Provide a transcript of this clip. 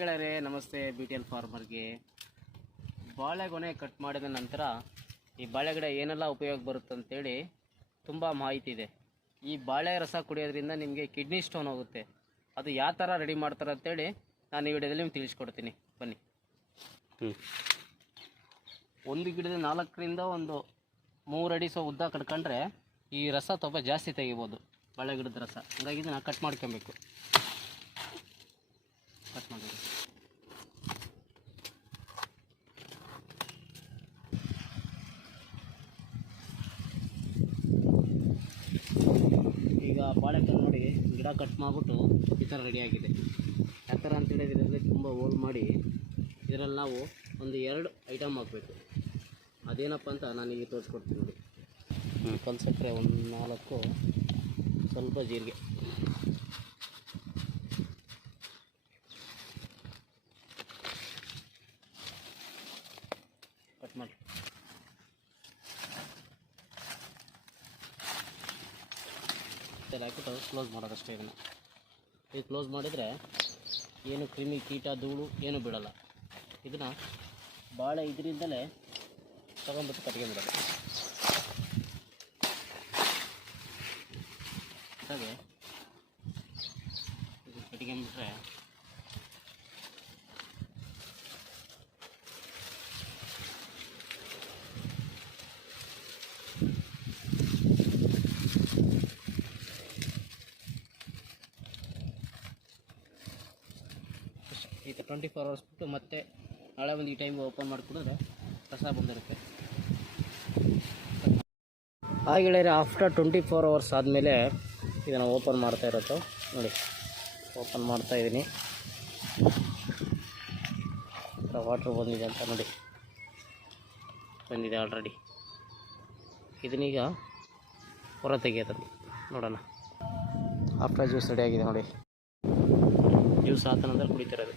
ಗೆಳೆಯರೇ ನಮಸ್ತೆ. BTL ಫಾರ್ಮರ್ಗೆ ಬಾಳೆಗೊನೆ ಕಟ್ ಮಾಡಿದ ನಂತರ ಈ ಬಾಳೆ ಗಿಡ ಏನೆಲ್ಲ ಉಪಯೋಗ ಬರುತ್ತೆ ಅಂತೇಳಿ ತುಂಬ ಮಾಹಿತಿ ಇದೆ. ಈ ಬಾಳೆ ರಸ ಕುಡಿಯೋದ್ರಿಂದ ನಿಮಗೆ ಕಿಡ್ನಿ ಸ್ಟೋನ್ ಹೋಗುತ್ತೆ. ಅದು ಯಾವ ಥರ ರೆಡಿ ಮಾಡ್ತಾರೆ ಅಂತೇಳಿ ನಾನು ಈ ವಿಡಿಯೋದಲ್ಲಿ ನಿಮ್ಗೆ ತಿಳಿಸ್ಕೊಡ್ತೀನಿ. ಬನ್ನಿ. ಒಂದು ಗಿಡದ 4ರಿಂದ 3 ಅಡಿ ಉದ್ದ ಕಟ್ಕೊಂಡ್ರೆ ಈ ರಸ ಸ್ವಲ್ಪ ಜಾಸ್ತಿ ತೆಗಿಬೋದು, ಬಾಳೆ ಗಿಡದ ರಸ. ಹಾಗಾಗಿ ಇದನ್ನು ಕಟ್ ಮಾಡ್ಕೊಬೇಕು. ಕಟ್ ಮಾಡಿ ಈಗ ಬಾಳೆಕಾಯಿ ನೋಡಿ, ಗಿಡ ಕಟ್ ಮಾಡಿಬಿಟ್ಟು ಈ ಥರ ರೆಡಿಯಾಗಿದೆ. ಯಾವ ಥರ ಅಂತ ಹೇಳಿದ್ರೆ ಇದರಲ್ಲಿ ತುಂಬ ಹೋಲ್ ಮಾಡಿ ಇದರಲ್ಲಿ ನಾವು ಒಂದು 2 ಐಟಮ್ ಹಾಕಬೇಕು. ಅದೇನಪ್ಪ ಅಂತ ನಾನು ಈಗ ತೋರಿಸ್ಕೊಡ್ತೀನಿ ನೋಡಿ. ಕಲ್ಸಕ್ಕರೆ ಒಂದು 4, ಸ್ವಲ್ಪ ಜೀರಿಗೆ, ಕಟ್ ಮಾಡಿ ಹಾಕಿಬಿಟ್ಟು ಕ್ಲೋಸ್ ಮಾಡೋದಷ್ಟೇ. ಇದನ್ನು ಈಗ ಕ್ಲೋಸ್ ಮಾಡಿದರೆ ಏನು ಕ್ರಿಮಿ ಕೀಟ ಧೂಳು ಏನು ಬಿಡೋಲ್ಲ. ಇದನ್ನು ಬಾಳೆ ಇದರಿಂದಲೇ ತಗೊಂಡ್ಬಿಟ್ಟು ಕಟ್ಕೊಂಡ್ಬಿಡೋದು. ಹಾಗೆ ಇದು ಕಟ್ಕೊಂಡ್ಬಿಟ್ರೆ ಈಗ 24 hours ಬಿಟ್ಟು ಮತ್ತೆ ನಾಳೆ ಒಂದು ಈ ಟೈಮ್ ಓಪನ್ ಮಾಡಿಕೊಂಡ್ರೆ ರಸ ಬಂದಿರುತ್ತೆ. ಹಾಗೆ ಆಫ್ಟರ್ 24 hours ಆದಮೇಲೆ ಇದನ್ನು ಓಪನ್ ಮಾಡ್ತಾ ಇರೋದು ನೋಡಿ. ಓಪನ್ ಮಾಡ್ತಾ ಇದ್ದೀನಿ. ವಾಟ್ರ್ ಬಂದಿದೆ ಅಂತ ನೋಡಿ, ಬಂದಿದೆ ಆಲ್ರೆಡಿ. ಇದನ್ನೀಗ ಹೊರ ತೆಗೆಯೋದು ನೋಡೋಣ. ಆಫ್ಟರ್ ಜ್ಯೂಸ್ ರೆಡಿ ಆಗಿದೆ ನೋಡಿ. ಜ್ಯೂಸ್ ಆದ ನಂತರ ಕುಡಿತಿರೋದು.